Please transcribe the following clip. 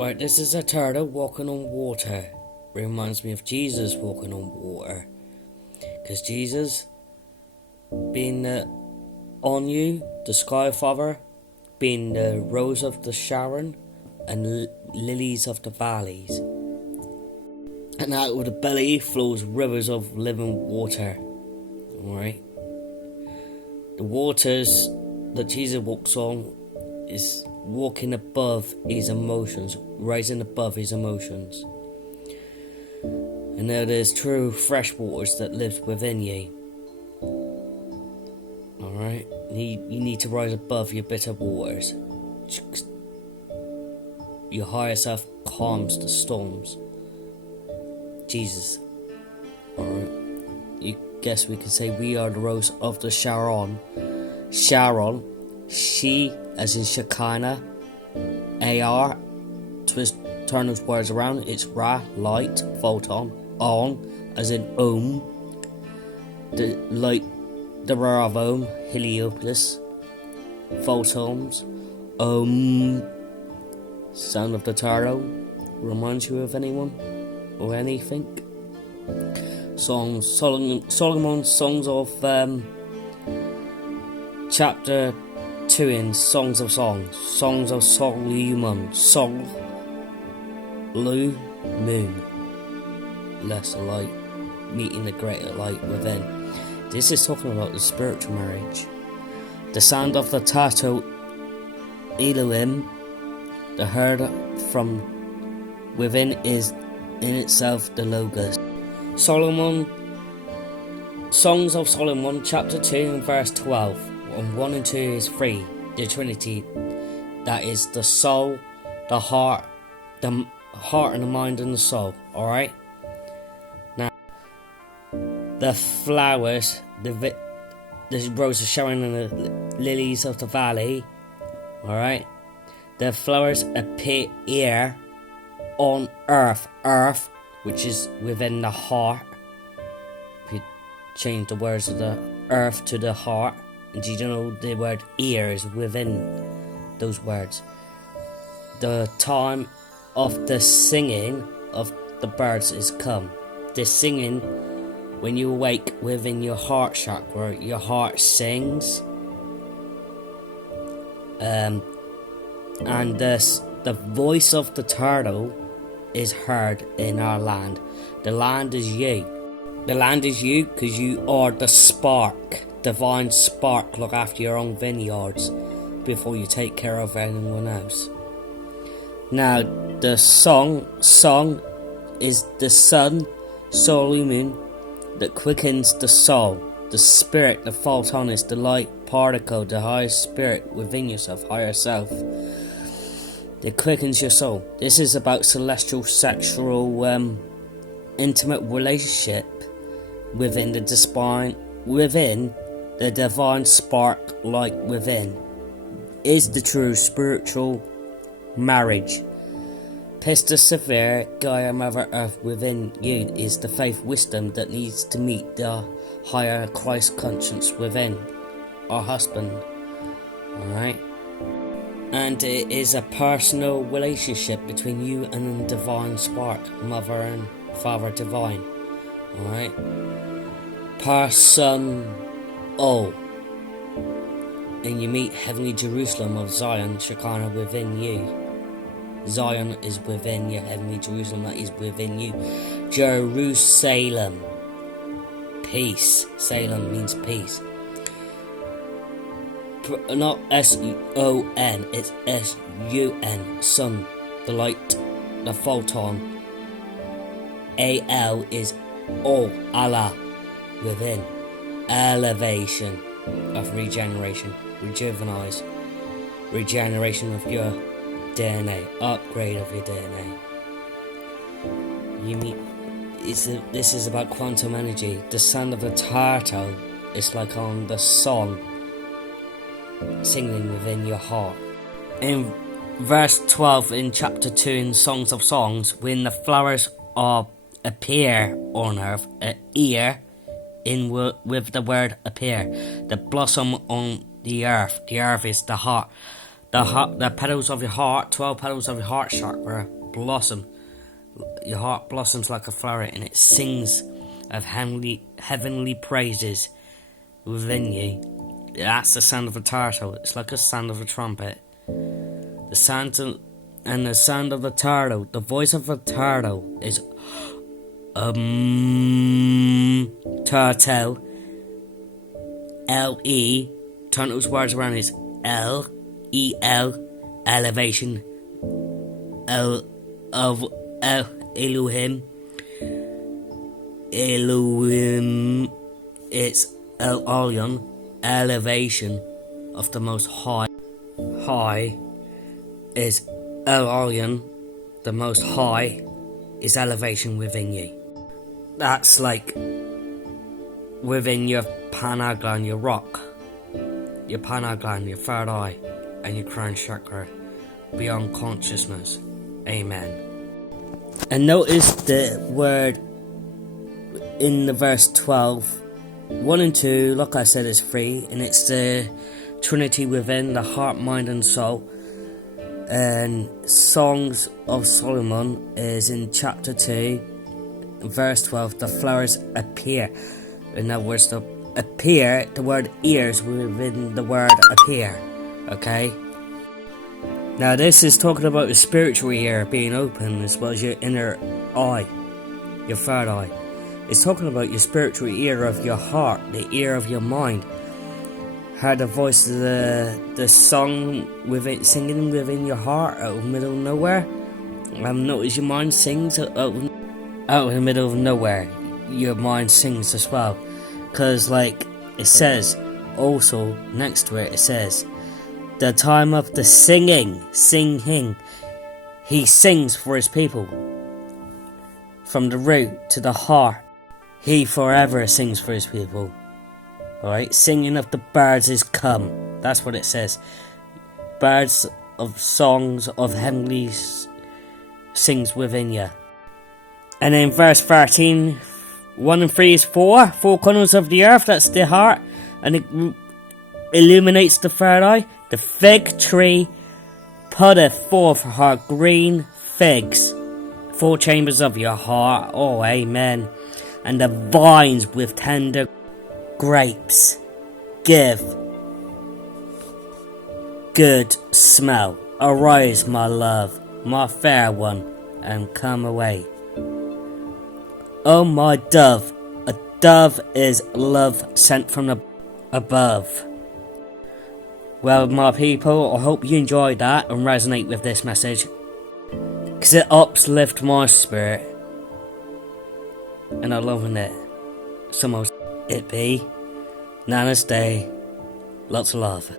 Right, this is a turtle walking on water. Reminds me of Jesus walking on water. Because Jesus, being on you, the Sky Father, being the Rose of the Sharon, and lilies of the valleys. And out of the belly flows rivers of living water. Alright? The waters that Jesus walks on is walking above his emotions, rising above his emotions. And now there's true fresh waters that live within you. Alright? You need to rise above your bitter waters. Your higher self calms the storms. Jesus. Alright? You guess we could say we are the Rose of the Sharon. Sharon. She, as in Shekinah. AR. Turn those words around. It's Ra, light, photon. On, as in Om. The light, the Ra of Om, Heliopolis. Photons. Om. Sound of the turtle. Reminds you of anyone or anything? Solomon's Songs of chapter 2 in Songs of Songs. Songs of SexU-AL UnION. Lesser light, meeting the greater light within. This is talking about the spiritual marriage. The sound of the turtELohim, the heard from within, is in itself the Logos. Songs of Solomon, chapter 2 and verse 12. And 1 and 2 is 3. The Trinity, that is the soul, the heart and the mind and the soul. Alright? Now, the flowers, the Rose of Sharon and the lilies of the valley. Alright? The flowers appear on earth, which is within the heart. If you change the words of the earth to the heart, and you know the word ear is within those words. The time of the singing of the birds is come. The singing, when you awake within your heart chakra, your heart sings. And the voice of the turtle is heard in our land. The land is you. The land is you because you are the spark, divine spark. Look after your own vineyards before you take care of anyone else. Now, the song is the sun, soul, moon, that quickens the soul. The spirit, the photon, is the light particle, the highest spirit within yourself, higher self, that quickens your soul. This is about celestial, sexual, intimate relationship within the divine spark light within. Is the true spiritual marriage. Pista Severe, Gaia Mother Earth within you is the faith wisdom that needs to meet the higher Christ conscience within our husband. Alright? And it is a personal relationship between you and the divine spark, Mother and Father Divine. Alright? Personal. And you meet heavenly Jerusalem of Zion, Shekinah within you. Zion is within your heavenly Jerusalem, that is within you. Jerusalem. Peace. Salem means peace. Not S-O-N, it's S-U-N. Sun, the light, the photon. A-L is all, Allah, within. Elevation of regeneration. Regeneration of your DNA, upgrade of your DNA. This is about quantum energy. The sound of the turtle is like on the song singing within your heart. In verse 12 in chapter 2 in Songs of Songs, when the flowers appear on earth, ear in with the word appear, the blossom on the earth is the heart. The petals of your heart, 12 petals of your heart chakra blossom. Your heart blossoms like a flower, and it sings of heavenly praises within you. That's the sound of a turtle. It's like the sound of a trumpet. The sound of the turtle, the voice of a turtle is turtle. L-E. Turtle's words around is L-E-L, elevation. Elohim. Elohim. It's SexU-AL UnION, elevation of the Most High. High is SexU-AL UnION, the Most High is elevation within you. That's like within your pineal gland, your rock, your pineal gland, your third eye, and your crown chakra, beyond consciousness. Amen. And notice the word in the verse 12. 1 and 2, like I said, is free, and it's the Trinity within, the heart, mind and soul. And Songs of Solomon is in chapter 2, verse 12. The flowers appear. In other words, the appear, the word ears within the word appear. Okay? Now this is talking about the spiritual ear being open, as well as your inner eye, your third eye. It's talking about your spiritual ear of your heart, the ear of your mind. Heard the voice of the song singing within your heart out of the middle of nowhere. Notice your mind sings out of the middle of nowhere. Your mind sings as well. Because like it says, also next to it says, the time of the singing. He sings for his people. From the root to the heart, he forever sings for his people. Alright, singing of the birds is come. That's what it says. Birds of songs of heavenly sings within you. And then verse 13, 1 and 3 is 4 corners of the earth, that's the heart, and it illuminates the third eye. The fig tree putteth forth her green figs, 4 chambers of your heart, oh amen. And the vines with tender grapes give good smell. Arise, my love, my fair one, and come away. Oh my dove, a dove is love sent from above. Well, my people, I hope you enjoyed that and resonate with this message, because it uplifts my spirit, and I'm loving it. So much it be. Nana's Day. Lots of love.